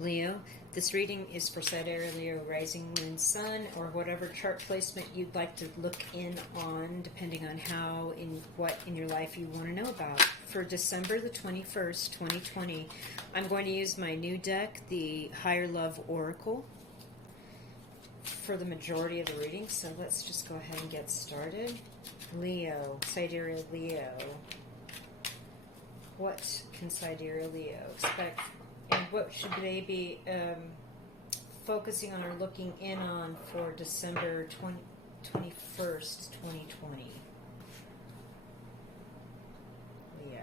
Leo, this reading is for sidereal Leo, rising moon, sun, or whatever chart placement you'd like to look in on, depending on what in your life you want to know about. For December the 21st, 2020, I'm going to use my new deck, the Higher Love Oracle, for the majority of the reading. So let's just go ahead and get started. Leo, sidereal Leo. What can sidereal Leo expect? And what should they be focusing on or looking in on for December 21st, 2020? Leo.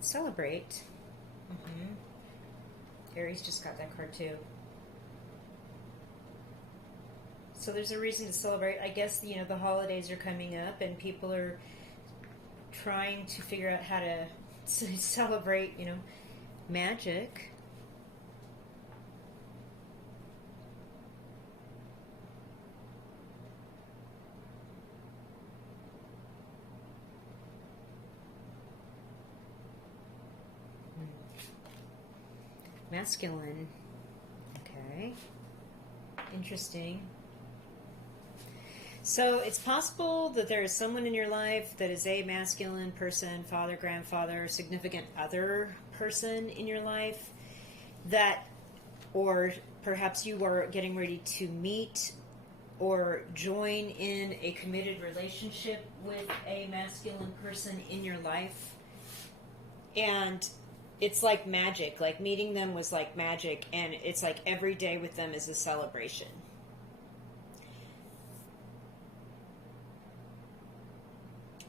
Celebrate. Aries just got that card too. So there's a reason to celebrate. I guess, the holidays are coming up and people are trying to figure out how to celebrate, magic. Masculine. Okay. Interesting. So it's possible that there is someone in your life that is a masculine person, father, grandfather, significant other person in your life that, or perhaps you are getting ready to meet or join in a committed relationship with a masculine person in your life. And it's like magic. Like meeting them was like magic, and it's like every day with them is a celebration.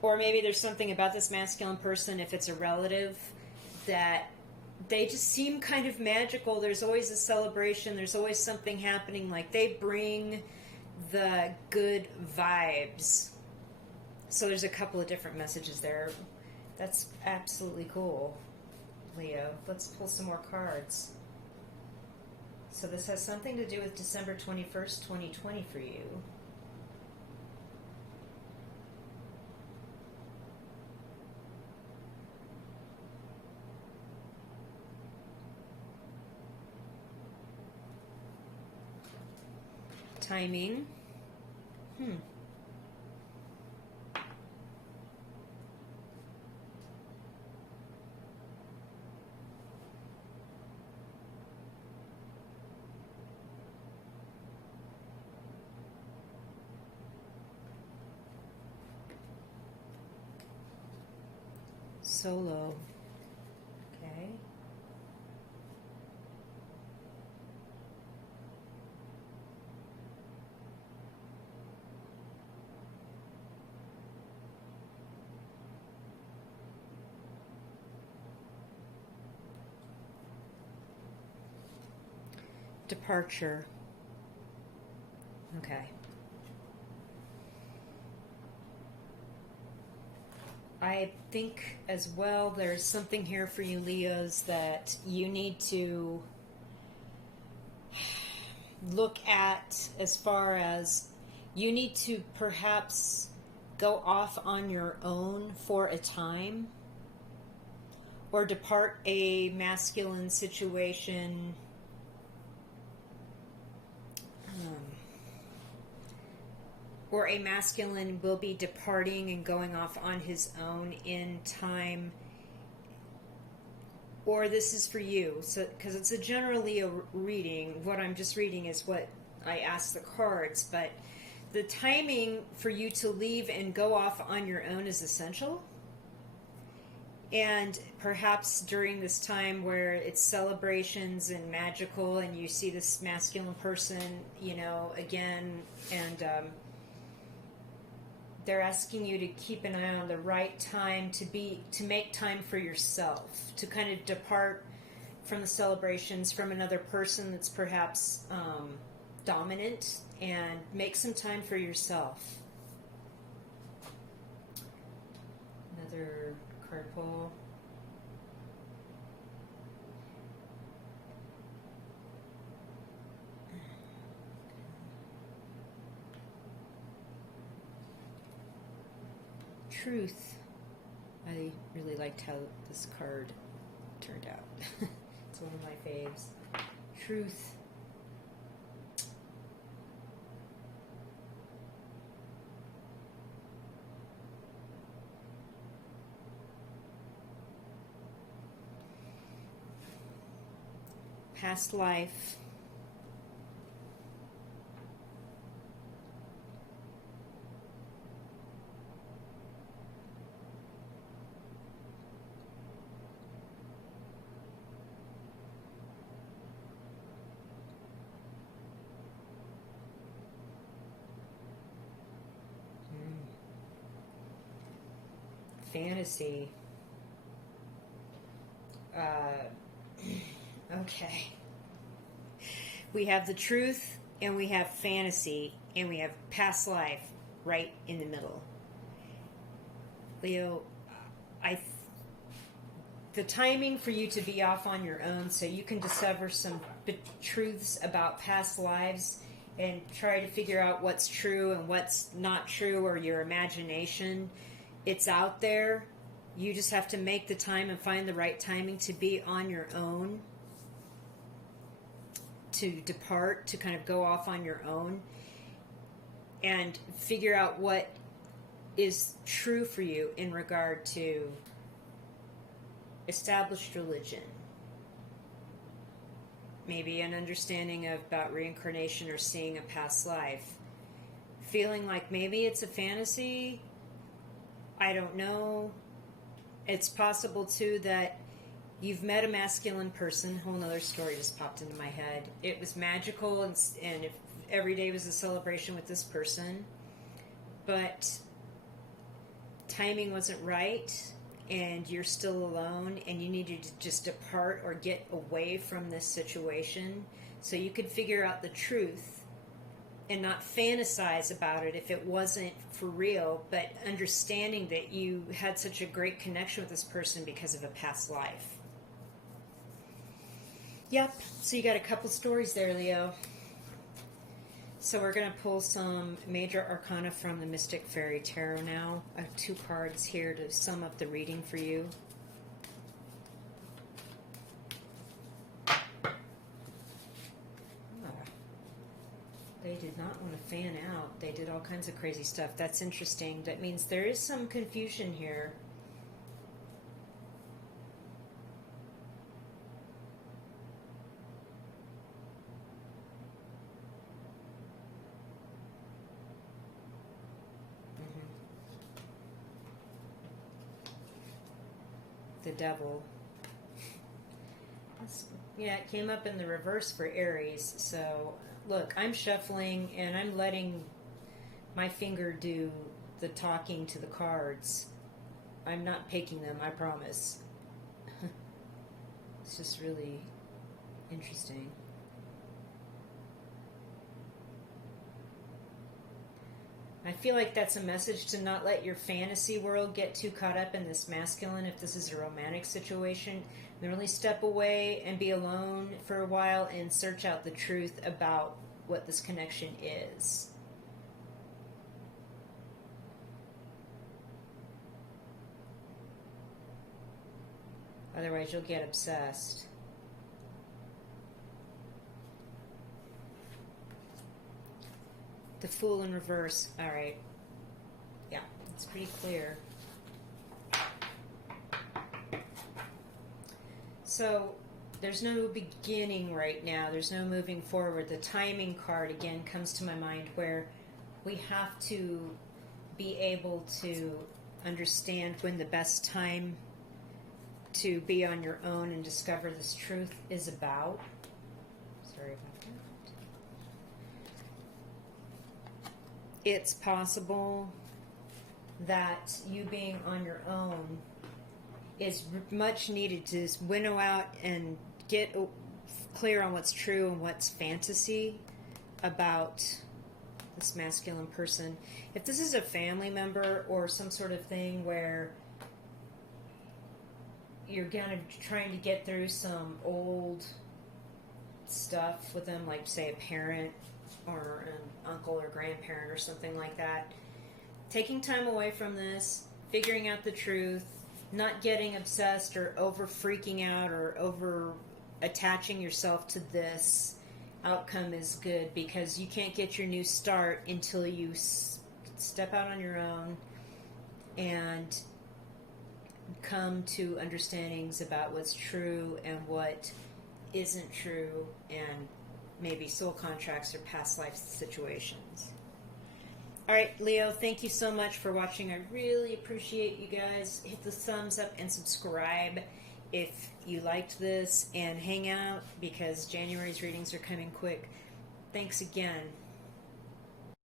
Or maybe there's something about this masculine person, if it's a relative, that they just seem kind of magical. There's always a celebration. There's always something happening. Like they bring the good vibes. So there's a couple of different messages there. That's absolutely cool, Leo. Let's pull some more cards. So this has something to do with December 21st, 2020 for you. Timing. Solo. Okay. Departure. Okay. I think as well there's something here for you, Leos, that you need to look at, as far as you need to perhaps go off on your own for a time, or depart a masculine situation. Or a masculine will be departing and going off on his own in time. Or this is for you, so because it's a generally a reading. What I'm just reading is what I asked the cards, but the timing for you to leave and go off on your own is essential. And perhaps during this time where it's celebrations and magical, and you see this masculine person, again, and they're asking you to keep an eye on the right time to make time for yourself, to kind of depart from the celebrations, from another person that's perhaps dominant, and make some time for yourself. Another card pull. Truth. I really liked how this card turned out. It's one of my faves. Truth. Past life. Fantasy. Okay. We have the truth, and we have fantasy, and we have past life right in the middle. Leo, the timing for you to be off on your own so you can discover some truths about past lives and try to figure out what's true and what's not true, or your imagination. It's out there. You just have to make the time and find the right timing to be on your own, to depart, to kind of go off on your own and figure out what is true for you in regard to established religion. Maybe an understanding about reincarnation or seeing a past life. Feeling like maybe it's a fantasy. I don't know. It's possible too that you've met a masculine person. A whole other story just popped into my head. It was magical, and if every day was a celebration with this person, but timing wasn't right, and you're still alone, and you needed to just depart or get away from this situation so you could figure out the truth and not fantasize about it if it wasn't for real, but understanding that you had such a great connection with this person because of a past life. Yep, so you got a couple stories there, Leo. So we're going to pull some major arcana from the Mystic Fairy Tarot now. I have 2 cards here to sum up the reading for you. They did not want to fan out. They did all kinds of crazy stuff. That's interesting. That means there is some confusion here. The Devil. Yeah, it came up in the reverse for Aries. So, look, I'm shuffling and I'm letting my finger do the talking to the cards. I'm not picking them, I promise. It's just really interesting. I feel like that's a message to not let your fantasy world get too caught up in this masculine if this is a romantic situation. Really step away and be alone for a while and search out the truth about what this connection is. Otherwise, you'll get obsessed. The Fool in reverse. All right. Yeah, it's pretty clear. So there's no beginning right now. There's no moving forward. The timing card, again, comes to my mind where we have to be able to understand when the best time to be on your own and discover this truth is about. Sorry about that. It's possible that you being on your own is much needed to winnow out and get clear on what's true and what's fantasy about this masculine person. If this is a family member or some sort of thing where you're kind of trying to get through some old stuff with them, like say a parent or an uncle or grandparent or something like that, taking time away from this, figuring out the truth, not getting obsessed or over freaking out or over attaching yourself to this outcome is good, because you can't get your new start until you step out on your own and come to understandings about what's true and what isn't true, and maybe soul contracts or past life situations. All right, Leo, thank you so much for watching. I really appreciate you guys. Hit the thumbs up and subscribe if you liked this, and hang out because January's readings are coming quick. Thanks again.